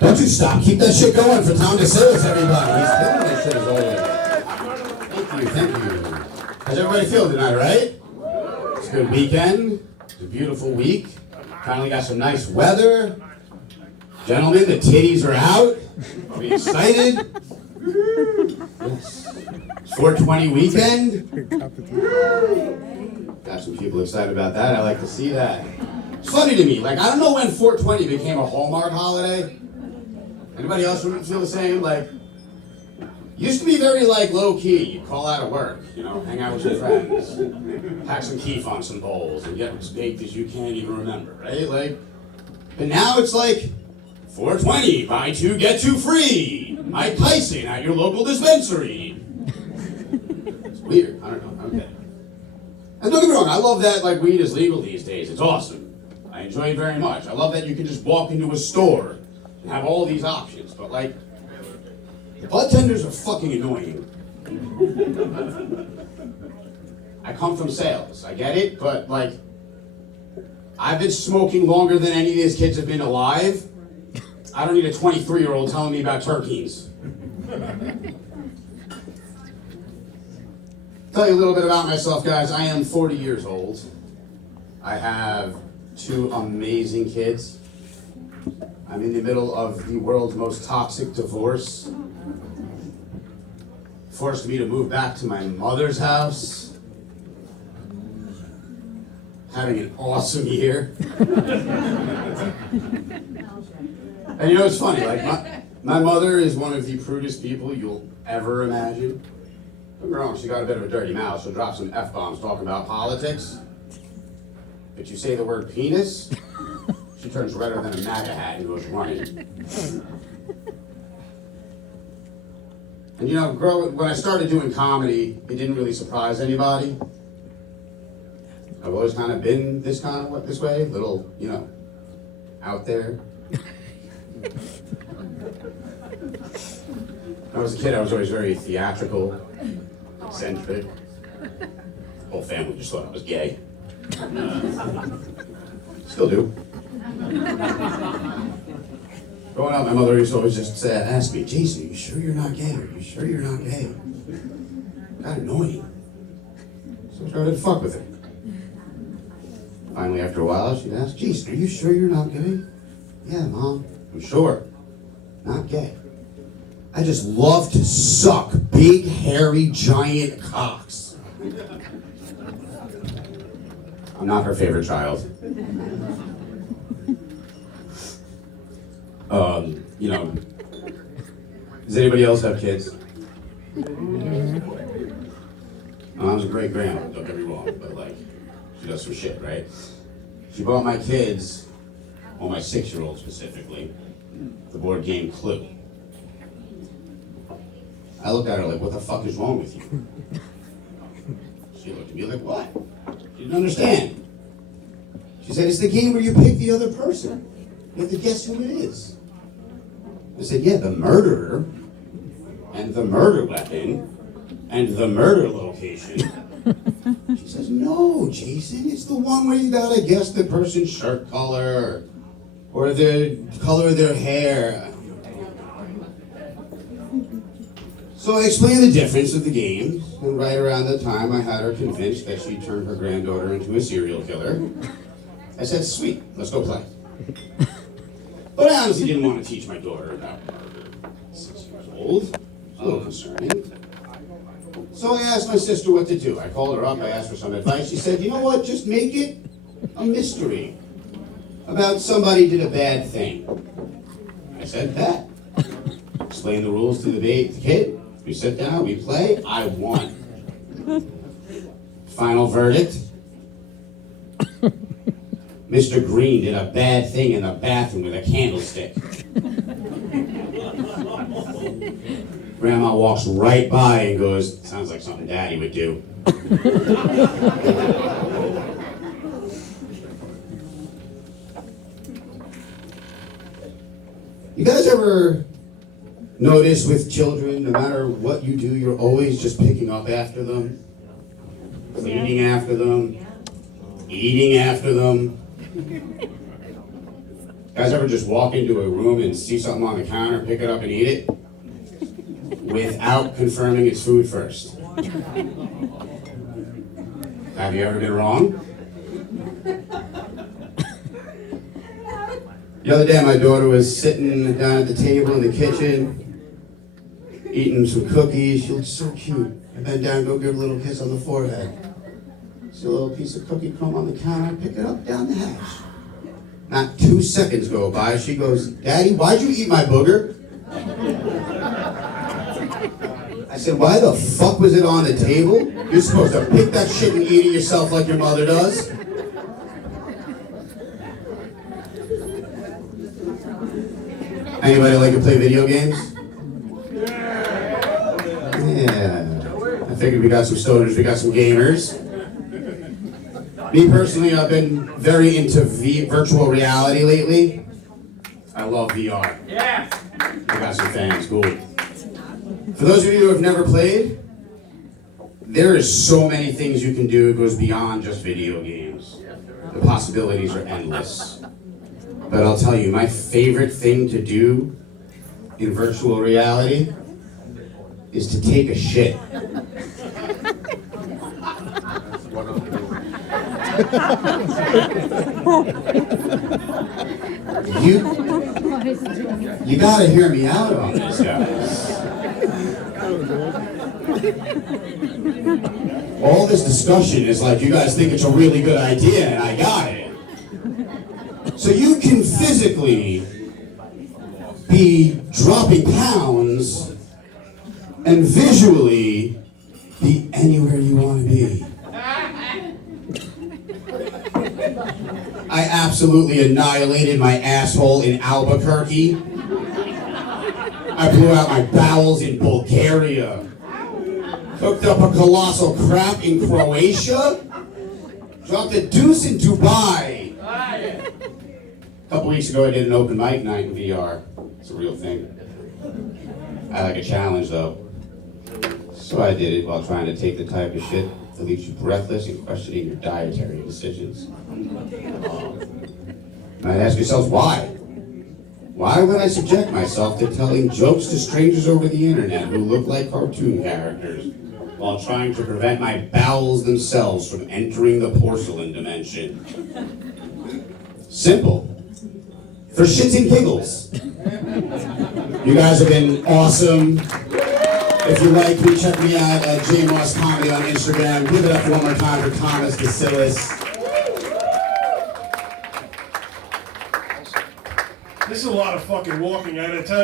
Don't you stop. Keep that shit going for Tom DeSales, everybody. He's killing that shit as always. Thank you. How's everybody feeling tonight, right? It's a good weekend. It's a beautiful week. Finally got some nice weather. Gentlemen, the titties are out. Are we excited? Yes. 420 weekend. Got some people excited about that. I like to see that. It's funny to me. Like, I don't know when 420 became a Hallmark holiday. Anybody else feel the same? Like, used to be very, like, low-key. You'd call out of work, you know, hang out with your friends, pack some keef on some bowls, and get as baked as you can't even remember, right? Like, but now it's like, 420, buy two, get two free. Mike Tyson at your local dispensary. It's weird. I don't know. Okay. And don't get me wrong, I love that, like, weed is legal these days. It's awesome. I enjoy it very much. I love that you can just walk into a store and have all these options, but like, the bud tenders are fucking annoying. I come from sales, I get it, but like, I've been smoking longer than any of these kids have been alive. I don't need a 23-year-old telling me about turkeys. Tell you a little bit about myself, guys. I am 40 years old. I have two amazing kids. I'm in the middle of the world's most toxic divorce. Forced me to move back to my mother's house. Having an awesome year. And you know, it's funny, like, my mother is one of the prudest people you'll ever imagine. Don't get me wrong, she got a bit of a dirty mouth. She'll drop some F-bombs talking about politics. But you say the word penis, she turns redder than a MAGA hat and goes running. And you know, when I started doing comedy, it didn't really surprise anybody. I've always kind of been this way, a little, you know, out there. When I was a kid, I was always very theatrical, eccentric. The whole family just thought I was gay. Still do. Growing up, my mother used to always just ask me, Jason, are you sure you're not gay? Are you sure you're not gay? Got annoying. So I started to fuck with her. Finally, after a while, she'd ask, Jason, are you sure you're not gay? Yeah, Mom, I'm sure. Not gay. I just love to suck big, hairy, giant cocks. I'm not her favorite child. You know, does anybody else have kids? My mom's a great grandma, don't get me wrong, but like, she does some shit, right? She bought my kids, well, my 6-year-old specifically, the board game Clue. I looked at her like, what the fuck is wrong with you? She looked at me like, what? She didn't understand. She said, it's the game where you pick the other person. You have to guess who it is. I said, yeah, the murderer, and the murder weapon, and the murder location. She says, no, Jason, it's the one where you gotta guess the person's shirt color, or the color of their hair. So I explained the difference of the games, and right around the time I had her convinced that she turned her granddaughter into a serial killer, I said, sweet, let's go play. But I honestly didn't want to teach my daughter about murder. 6 years old, it's a little concerning. So I asked my sister what to do. I called her up, I asked for some advice. She said, you know what, just make it a mystery about somebody did a bad thing. I said, that. Explain the rules to the kid. We sit down, we play, I won. Final verdict. Mr. Green did a bad thing in the bathroom with a candlestick. Grandma walks right by and goes, sounds like something Daddy would do. You guys ever notice with children, no matter what you do, you're always just picking up after them, cleaning after them, eating after them? Guys ever just walk into a room and see something on the counter, pick it up and eat it? Without confirming it's food first. Have you ever been wrong? The other day my daughter was sitting down at the table in the kitchen, eating some cookies. She looked so cute. I bent down, go give her a little kiss on the forehead. See a little piece of cookie crumb on the counter, pick it up down the hatch. Not 2 seconds go by, she goes, "Daddy, why'd you eat my booger?" I said, "Why the fuck was it on the table? You're supposed to pick that shit and eat it yourself like your mother does." Anybody like to play video games? Yeah. I figured we got some stoners, we got some gamers. Me personally, I've been very into virtual reality lately. I love VR. Yeah. I got some fans, cool. For those of you who have never played, there is so many things you can do. It goes beyond just video games. The possibilities are endless. But I'll tell you, my favorite thing to do in virtual reality is to take a shit. You gotta hear me out on this, guys. All this discussion is like you guys think it's a really good idea, and I got it. So you can physically be dropping pounds and visually be anywhere you want to be. I absolutely annihilated my asshole in Albuquerque. I blew out my bowels in Bulgaria. Cooked up a colossal crap in Croatia. Dropped a deuce in Dubai. A couple weeks ago I did an open mic night in VR. It's a real thing. I like a challenge though. So I did it while trying to take the type of shit that leaves you breathless and questioning your dietary decisions. Might ask yourselves why? Why would I subject myself to telling jokes to strangers over the internet who look like cartoon characters while trying to prevent my bowels themselves from entering the porcelain dimension? Simple. For shits and giggles. You guys have been awesome. If you like me, check me out at JMoss Comedy on Instagram. Give it up one more time for Thomas DeSillis. This is a lot of fucking walking, I gotta tell you.